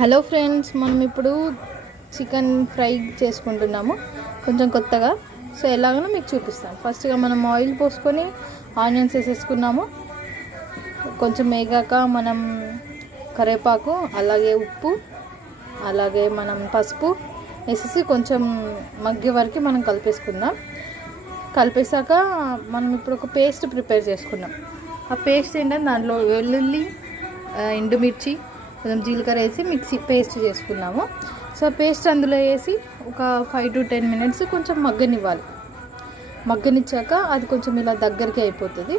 Hello friends, మనం ఇప్పుడు chicken fry చేసుకుంటున్నాము కొంచెం కొత్తగా. సో ఎలాగనో మీకు చూపిస్తాను. ఫస్ట్గా మనం ఆయిల్ పోసుకొని ఆనియన్స్ వేసేసుకున్నాము. కొంచెం వేగాక మనం కరివేపాకు, అలాగే ఉప్పు, అలాగే మనం పసుపు వేసేసి కొంచెం మగ్గే వరకు మనం కలిపేసుకుందాం. కలిపేసాక మనం ఇప్పుడు ఒక పేస్ట్ ప్రిపేర్ చేసుకున్నాం. ఆ పేస్ట్ ఏంటంటే దాంట్లో వెల్లుల్లి, ఎండుమిర్చి, కొంచెం జీలకర్ర వేసి మిక్సీ పేస్ట్ చేసుకున్నాము. సో పేస్ట్ అందులో వేసి ఒక 5 to 10 minutes కొంచెం మగ్గనివ్వాలి. మగ్గనిచ్చాక అది కొంచెం ఇలా దగ్గరికి అయిపోతుంది.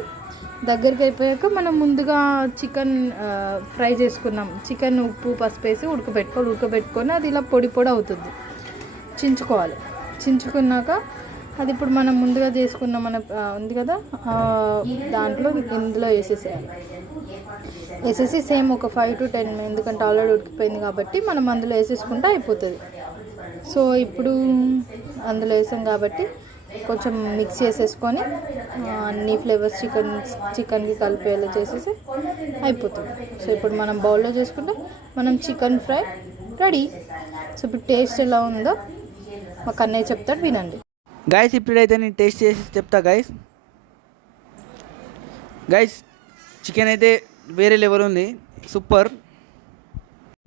దగ్గరికి అయిపోయాక మనం ముందుగా చికెన్ ఫ్రై చేసుకున్నాం. చికెన్ ఉప్పు పసుపు వేసి ఉడకబెట్టుకొని అది ఇలా పొడి పొడి అవుతుంది. చించుకోవాలి. చించుకున్నాక అది ఇప్పుడు మనం ముందుగా చేసుకున్న మన ఉంది కదా, దాంట్లో ఇందులో వేసేసి సేమ్ ఒక 5 to 10 minutes, ఎందుకంటే ఆల్రెడీ ఉడికిపోయింది కాబట్టి మనం అందులో వేసేసుకుంటే అయిపోతుంది. సో ఇప్పుడు అందులో వేసాం కాబట్టి కొంచెం మిక్స్ చేసేసుకొని అన్ని ఫ్లేవర్స్ చికెన్కి కలిపేలా చేసేసి అయిపోతుంది. సో ఇప్పుడు మనం బౌల్లో చేసుకుంటే మనం చికెన్ ఫ్రై రెడీ. సో ఇప్పుడు టేస్ట్ ఎలా ఉందో మా కన్నయ్య చెప్తాడు, వినండి. గైస్ ఇప్పుడైతే నేను టేస్ట్ చేసి చెప్తా. గైస్ చికెన్ అయితే వేరే లెవెల్ ఉంది, సూపర్.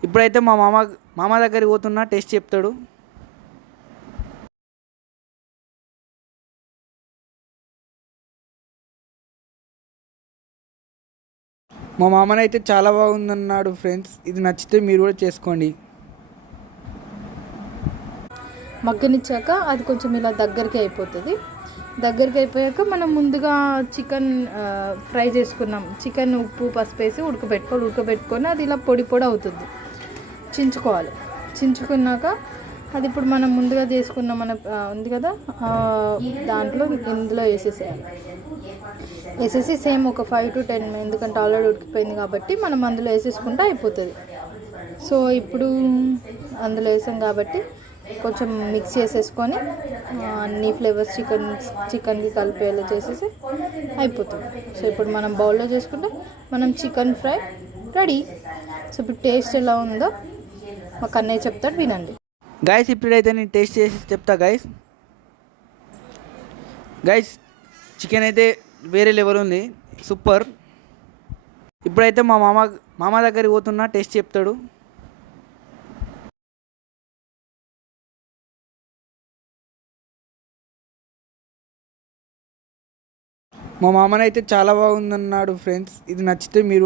ఇప్పుడైతే మా మామ దగ్గరికి పోతున్నా, టేస్ట్ చెప్తాడు. మా మామనైతే చాలా బాగుందన్నాడు ఫ్రెండ్స్. ఇది నచ్చితే మీరు కూడా చేసుకోండి. మగ్గనిచ్చాక అది కొంచెం ఇలా దగ్గరికి అయిపోతుంది. దగ్గరికి అయిపోయాక మనం ముందుగా చికెన్ ఫ్రై చేసుకున్నాం. చికెన్ ఉప్పు పసుపు వేసి ఉడకబెట్టుకొని అది ఇలా పొడి పొడి అవుతుంది. చించుకోవాలి. చించుకున్నాక అది ఇప్పుడు మనం ముందుగా చేసుకున్న మన ఉంది కదా, దాంట్లో ఇందులో వేసేసి సేమ్ ఒక 5 to 10 minutes, ఎందుకంటే ఆల్రెడీ ఉడికిపోయింది కాబట్టి మనం అందులో వేసేసుకుంటే అయిపోతుంది. సో ఇప్పుడు అందులో వేసాం కాబట్టి కొంచెం మిక్స్ చేసేసుకొని అన్ని ఫ్లేవర్స్ చికెన్కి కలిపేలా చేసేసి అయిపోతుంది. సో ఇప్పుడు మనం బౌల్లో చేసుకుంటే మనం చికెన్ ఫ్రై రెడీ. సో ఇప్పుడు టేస్ట్ ఎలా ఉందో మా కన్నయ్య చెప్తాడు, వినండి. గైస్ ఇప్పుడైతే నేను టేస్ట్ చేసి చెప్తా. గైస్ చికెన్ అయితే వేరే లెవెల్ ఉంది, సూపర్. ఇప్పుడైతే మా మామ దగ్గరికి పోతున్నా, టేస్ట్ చెప్తాడు. మా మామనైతే చాలా బాగుందన్నాడు ఫ్రెండ్స్. ఇది నచ్చితే మీరు